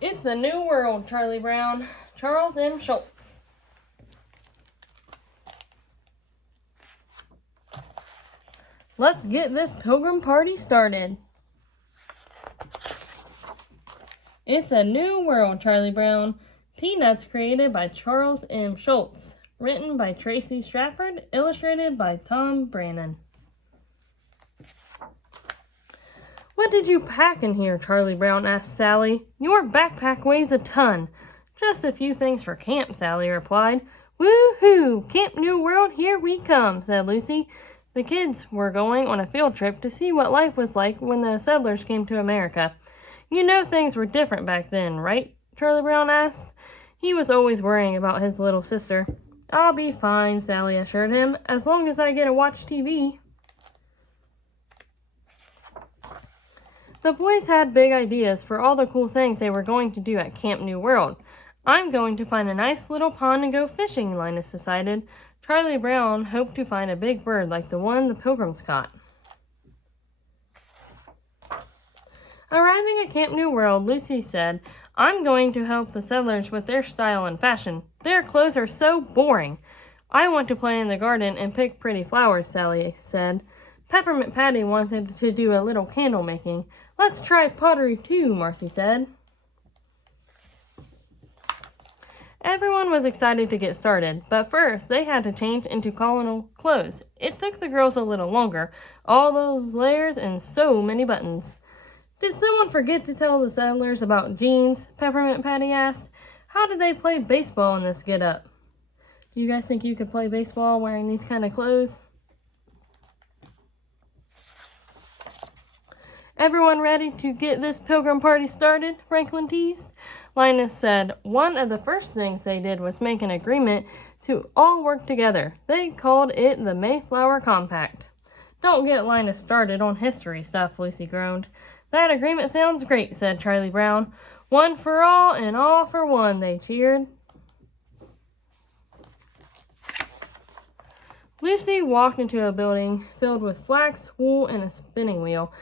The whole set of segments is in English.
It's a New World, Charlie Brown. Charles M. Schulz. Let's get this pilgrim party started. It's a New World, Charlie Brown. Peanuts created by Charles M. Schulz. Written by Tracy Stratford. Illustrated by Tom Brannan. What did you pack in here, Charlie Brown asked Sally. Your backpack weighs a ton. Just a few things for camp, Sally replied. Woo-hoo! Camp New World, here we come, said Lucy. The kids were going on a field trip to see what life was like when the settlers came to America. You know things were different back then, right? Charlie Brown asked. He was always worrying about his little sister. I'll be fine, Sally assured him, as long as I get to watch TV. The boys had big ideas for all the cool things they were going to do at Camp New World. I'm going to find a nice little pond and go fishing, Linus decided. Charlie Brown hoped to find a big bird like the one the Pilgrims caught. Arriving at Camp New World, Lucy said, I'm going to help the settlers with their style and fashion. Their clothes are so boring. I want to play in the garden and pick pretty flowers, Sally said. Peppermint Patty wanted to do a little candle making. Let's try pottery too, Marcy said. Everyone was excited to get started, but first they had to change into colonial clothes. It took the girls a little longer, all those layers and so many buttons. Did someone forget to tell the settlers about jeans? Peppermint Patty asked. How did they play baseball in this get-up? Do you guys think you could play baseball wearing these kind of clothes? Everyone ready to get this pilgrim party started? Franklin teased. Linus said one of the first things they did was make an agreement to all work together. They called it the Mayflower Compact. Don't get Linus started on history stuff, Lucy groaned. That agreement sounds great, said Charlie Brown. One for all and all for one, they cheered. Lucy walked into a building filled with flax, wool, and a spinning wheel.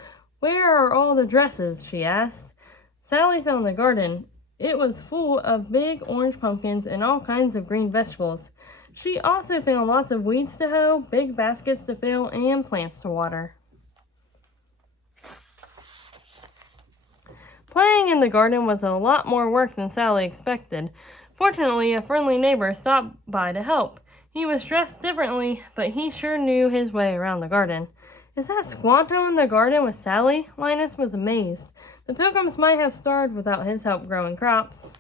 Where are all the dresses? She asked. Sally found the garden. It was full of big orange pumpkins and all kinds of green vegetables. She also found lots of weeds to hoe, big baskets to fill, and plants to water. Playing in the garden was a lot more work than Sally expected. Fortunately, a friendly neighbor stopped by to help. He was dressed differently, but he sure knew his way around the garden. Is that Squanto in the garden with Sally? Linus was amazed. The Pilgrims might have starved without his help growing crops.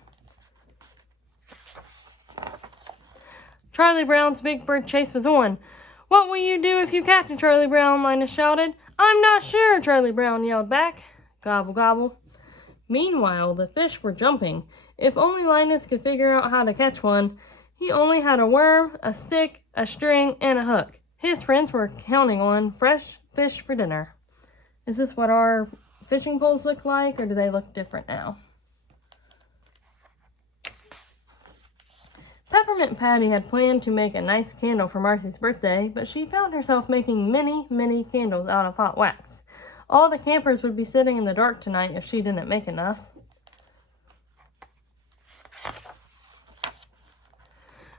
Charlie Brown's big bird chase was on. What will you do if you catch it, Charlie Brown? Linus shouted. I'm not sure, Charlie Brown yelled back. Gobble, gobble. Meanwhile, the fish were jumping. If only Linus could figure out how to catch one. He only had a worm, a stick, a string, and a hook. His friends were counting on fresh fish for dinner. Is this what our fishing poles look like, or do they look different now? Peppermint Patty had planned to make a nice candle for Marcy's birthday, but she found herself making many candles out of hot wax. All the campers would be sitting in the dark tonight if she didn't make enough.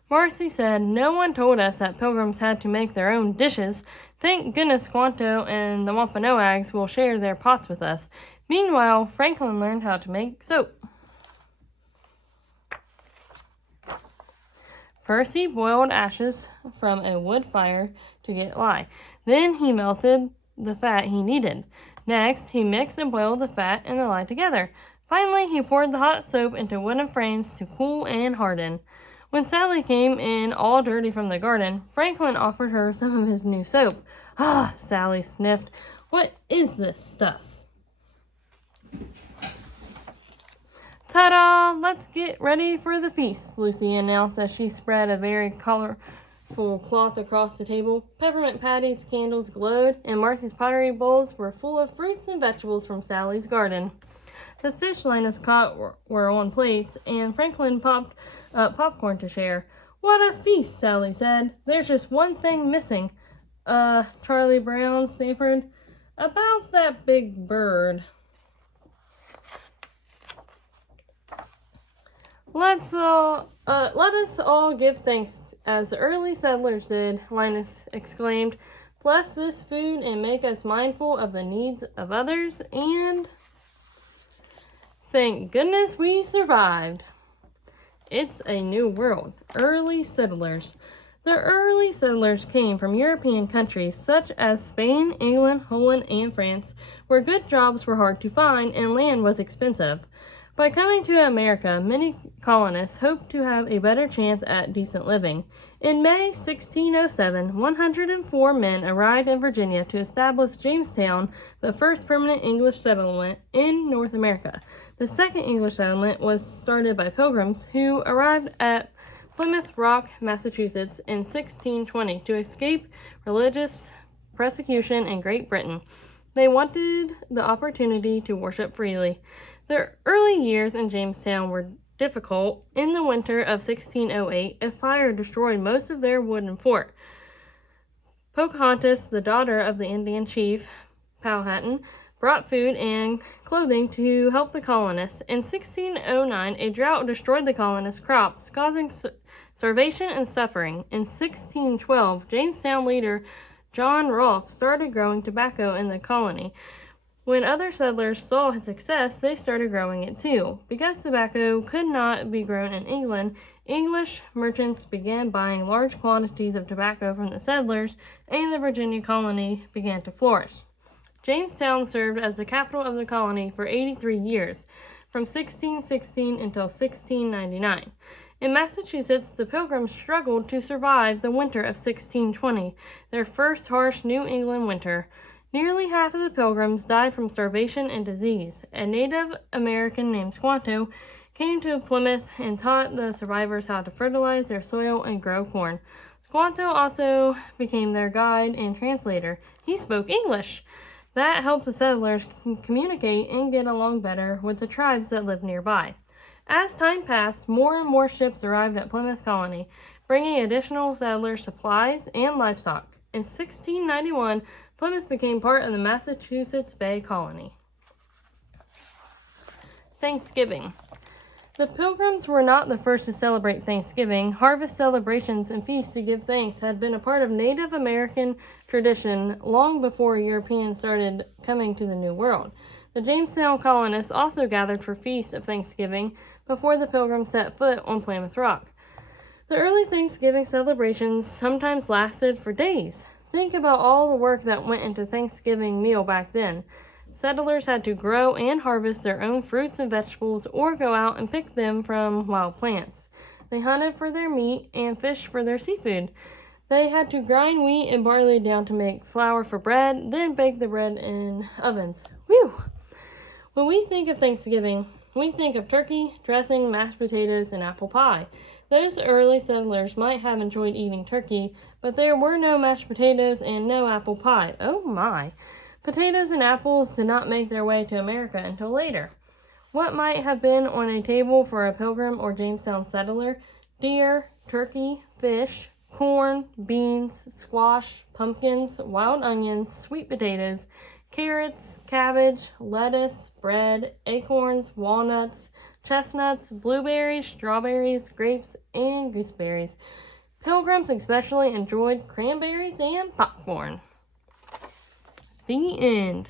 Marcy said, no one told us that pilgrims had to make their own dishes. Thank goodness Squanto and the Wampanoags will share their pots with us. Meanwhile, Franklin learned how to make soap. First, he boiled ashes from a wood fire to get lye. Then he melted the fat he needed. Next, he mixed and boiled the fat and the lye together. Finally, he poured the hot soap into wooden frames to cool and harden. When Sally came in all dirty from the garden, Franklin offered her some of his new soap. Ah, Sally sniffed. What is this stuff? Ta-da! Let's get ready for the feast, Lucy announced as she spread a very colorful cloth across the table. Peppermint Patty's candles glowed, and Marcy's pottery bowls were full of fruits and vegetables from Sally's garden. The fish Linus caught were on plates, and Franklin popped popcorn to share. What a feast, Sally said. There's just one thing missing. Charlie Brown stammered. About that big bird. Let us all give thanks as the early settlers did, Linus exclaimed. Bless this food and make us mindful of the needs of others, and thank goodness we survived. It's a new world. Early settlers. The early settlers came from European countries such as Spain, England, Holland, and France, where good jobs were hard to find and land was expensive. By coming to America, many colonists hoped to have a better chance at decent living. In May 1607, 104 men arrived in Virginia to establish Jamestown, the first permanent English settlement in North America. The second English settlement was started by Pilgrims who arrived at Plymouth Rock, Massachusetts in 1620 to escape religious persecution in Great Britain. They wanted the opportunity to worship freely. The early years in Jamestown were difficult. In the winter of 1608, a fire destroyed most of their wooden fort. Pocahontas, the daughter of the Indian chief Powhatan, brought food and clothing to help the colonists. In 1609, a drought destroyed the colonists' crops, causing starvation and suffering. In 1612, Jamestown leader John Rolfe started growing tobacco in the colony. When other settlers saw his success, they started growing it too. Because tobacco could not be grown in England, English merchants began buying large quantities of tobacco from the settlers, and the Virginia colony began to flourish. Jamestown served as the capital of the colony for 83 years, from 1616 until 1699. In Massachusetts, the Pilgrims struggled to survive the winter of 1620, their first harsh New England winter. Nearly half of the Pilgrims died from starvation and disease. A Native American named Squanto came to Plymouth and taught the survivors how to fertilize their soil and grow corn. Squanto also became their guide and translator. He spoke English. That helped the settlers communicate and get along better with the tribes that lived nearby. As time passed, more and more ships arrived at Plymouth Colony, bringing additional settlers supplies and livestock. In 1691, Plymouth became part of the Massachusetts Bay Colony. Thanksgiving. The Pilgrims were not the first to celebrate Thanksgiving. Harvest celebrations and feasts to give thanks had been a part of Native American tradition long before Europeans started coming to the New World. The Jamestown colonists also gathered for feasts of Thanksgiving before the Pilgrims set foot on Plymouth Rock. The early Thanksgiving celebrations sometimes lasted for days. Think about all the work that went into Thanksgiving meal back then. Settlers had to grow and harvest their own fruits and vegetables or go out and pick them from wild plants. They hunted for their meat and fished for their seafood. They had to grind wheat and barley down to make flour for bread, then bake the bread in ovens. Whew! When we think of Thanksgiving, we think of turkey, dressing, mashed potatoes, and apple pie. Those early settlers might have enjoyed eating turkey, but there were no mashed potatoes and no apple pie. Oh my! Potatoes and apples did not make their way to America until later. What might have been on a table for a Pilgrim or Jamestown settler? Deer, turkey, fish, corn, beans, squash, pumpkins, wild onions, sweet potatoes, carrots, cabbage, lettuce, bread, acorns, walnuts, chestnuts, blueberries, strawberries, grapes, and gooseberries. Pilgrims especially enjoyed cranberries and popcorn. The end.